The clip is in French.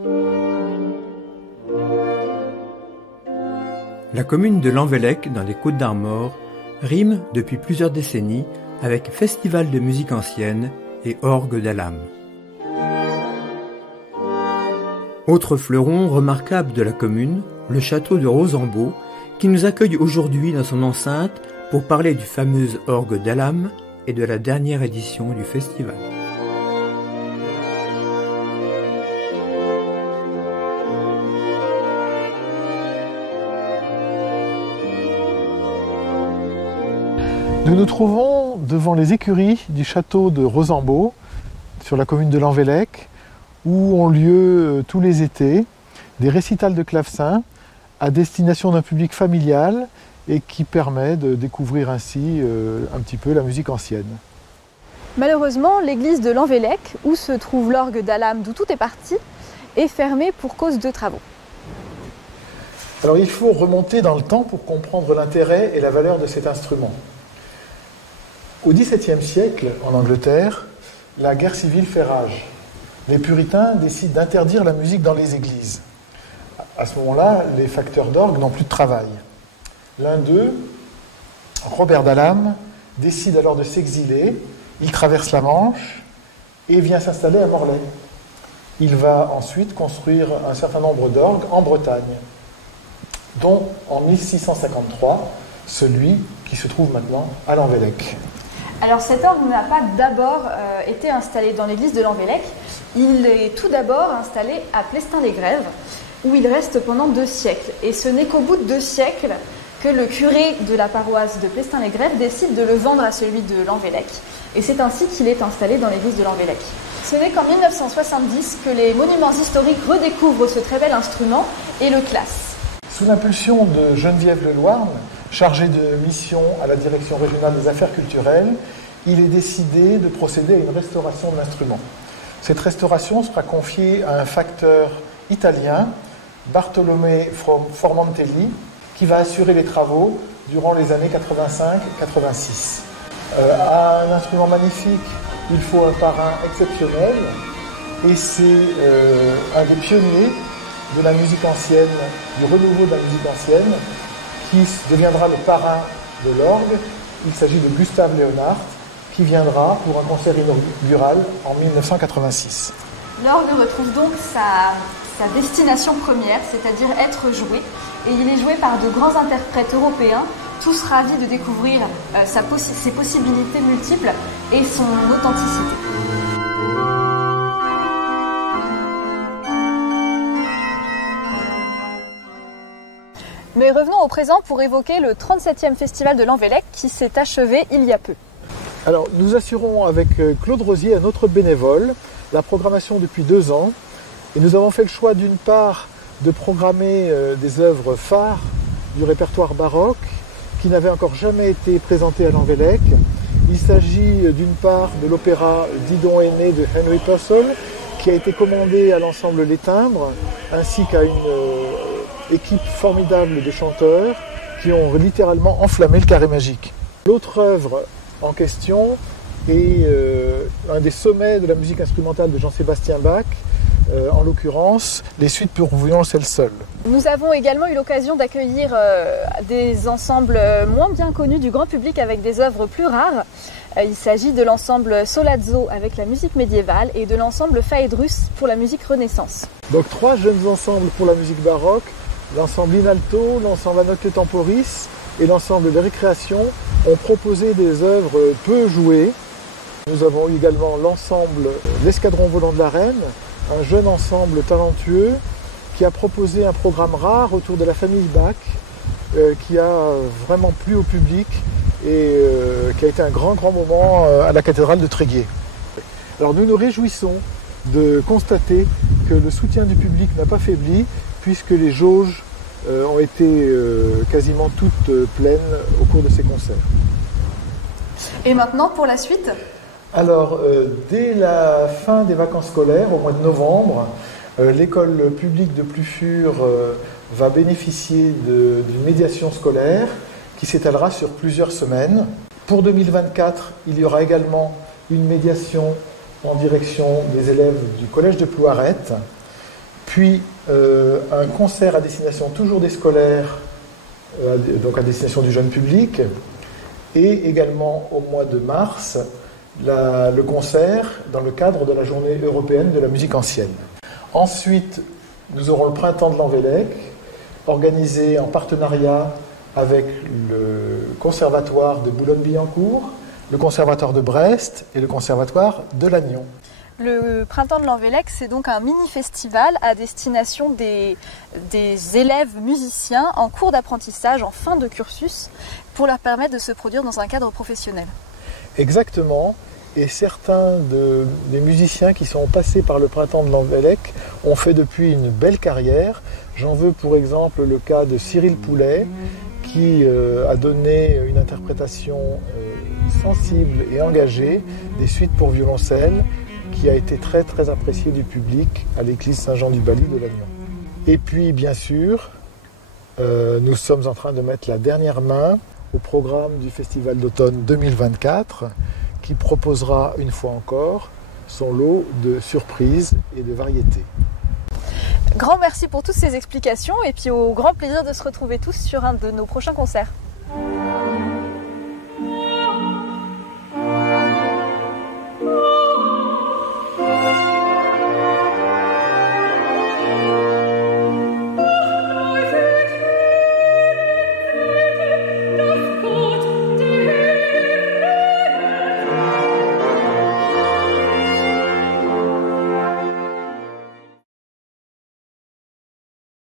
La commune de Lanvellec, dans les Côtes-d'Armor, rime depuis plusieurs décennies avec festival de musique ancienne et orgue d'Alam. Autre fleuron remarquable de la commune, le château de Rosambeau, qui nous accueille aujourd'hui dans son enceinte pour parler du fameux orgue d'Alam et de la dernière édition du festival. Nous nous trouvons devant les écuries du château de Rosambeau, sur la commune de Lanvellec, où ont lieu tous les étés des récitals de clavecin à destination d'un public familial et qui permet de découvrir ainsi un petit peu la musique ancienne. Malheureusement, l'église de Lanvellec, où se trouve l'orgue d'Alam d'où tout est parti, est fermée pour cause de travaux. Alors il faut remonter dans le temps pour comprendre l'intérêt et la valeur de cet instrument. Au XVIIe siècle, en Angleterre, la guerre civile fait rage. Les puritains décident d'interdire la musique dans les églises. À ce moment-là, les facteurs d'orgue n'ont plus de travail. L'un d'eux, Robert d'Alam, décide alors de s'exiler. Il traverse la Manche et vient s'installer à Morlaix. Il va ensuite construire un certain nombre d'orgues en Bretagne, dont en 1653, celui qui se trouve maintenant à Lanvellec. Alors cet orgue n'a pas d'abord été installé dans l'église de Lanvellec, il est tout d'abord installé à Plestin-les-Grèves, où il reste pendant 2 siècles. Et ce n'est qu'au bout de 2 siècles que le curé de la paroisse de Plestin-les-Grèves décide de le vendre à celui de Lanvellec. Et c'est ainsi qu'il est installé dans l'église de Lanvellec. Ce n'est qu'en 1970 que les monuments historiques redécouvrent ce très bel instrument et le classent. Sous l'impulsion de Geneviève Leloirne, chargée de mission à la Direction régionale des affaires culturelles, il est décidé de procéder à une restauration de l'instrument. Cette restauration sera confiée à un facteur italien, Bartolomé Formantelli, qui va assurer les travaux durant les années 85-86. À un instrument magnifique, il faut un parrain exceptionnel, et c'est un des pionniers de la musique ancienne, du renouveau de la musique ancienne, qui deviendra le parrain de l'orgue. Il s'agit de Gustave Léonhardt, qui viendra pour un concert inaugural en 1986. L'orgue retrouve donc sa destination première, c'est-à-dire être joué, et il est joué par de grands interprètes européens, tous ravis de découvrir ses possibilités multiples et son authenticité. Mais revenons au présent pour évoquer le 37e festival de Lanvellec qui s'est achevé il y a peu. Alors, nous assurons avec Claude Rosier, un autre bénévole, la programmation depuis 2 ans. Et nous avons fait le choix d'une part de programmer des œuvres phares du répertoire baroque qui n'avaient encore jamais été présentées à Lanvellec. Il s'agit d'une part de l'opéra Didon aîné de Henry Purcell qui a été commandé à l'ensemble Les Timbres ainsi qu'à une équipe formidable de chanteurs qui ont littéralement enflammé le Carré Magique. L'autre œuvre en question est un des sommets de la musique instrumentale de Jean-Sébastien Bach, en l'occurrence les suites pour violoncelle seul. Nous avons également eu l'occasion d'accueillir des ensembles moins bien connus du grand public avec des œuvres plus rares. Il s'agit de l'ensemble Solazzo avec la musique médiévale et de l'ensemble Phaédrus pour la musique Renaissance. Donc 3 jeunes ensembles pour la musique baroque, l'ensemble Inalto, l'ensemble Anote Temporis et l'ensemble de récréation ont proposé des œuvres peu jouées. Nous avons eu également l'ensemble L'Escadron volant de la Reine, un jeune ensemble talentueux qui a proposé un programme rare autour de la famille Bach, qui a vraiment plu au public et qui a été un grand moment à la cathédrale de Tréguier. Alors nous nous réjouissons de constater que le soutien du public n'a pas faibli puisque les jauges ont été quasiment toutes pleines au cours de ces concerts. Et maintenant pour la suite ? Alors, dès la fin des vacances scolaires, au mois de novembre, l'école publique de Plufur va bénéficier d'une médiation scolaire qui s'étalera sur plusieurs semaines. Pour 2024, il y aura également une médiation en direction des élèves du collège de Plouarette. Puis un concert à destination toujours des scolaires, donc à destination du jeune public, et également au mois de mars, le concert dans le cadre de la journée européenne de la musique ancienne. Ensuite, nous aurons le printemps de l'Envélec, organisé en partenariat avec le conservatoire de Boulogne-Billancourt, le conservatoire de Brest et le conservatoire de Lannion. Le printemps de l'Envélec, c'est donc un mini-festival à destination des élèves musiciens en cours d'apprentissage, en fin de cursus, pour leur permettre de se produire dans un cadre professionnel. Exactement. Et certains des musiciens qui sont passés par le printemps de l'Envélec ont fait depuis une belle carrière. J'en veux pour exemple le cas de Cyril Poulet, qui a donné une interprétation sensible et engagée des suites pour violoncelle, qui a été très très appréciée du public à l'église Saint-Jean-du-Baly de Lannion. Et puis bien sûr, nous sommes en train de mettre la dernière main au programme du Festival d'automne 2024, qui proposera une fois encore son lot de surprises et de variétés. Grand merci pour toutes ces explications et puis au grand plaisir de se retrouver tous sur un de nos prochains concerts.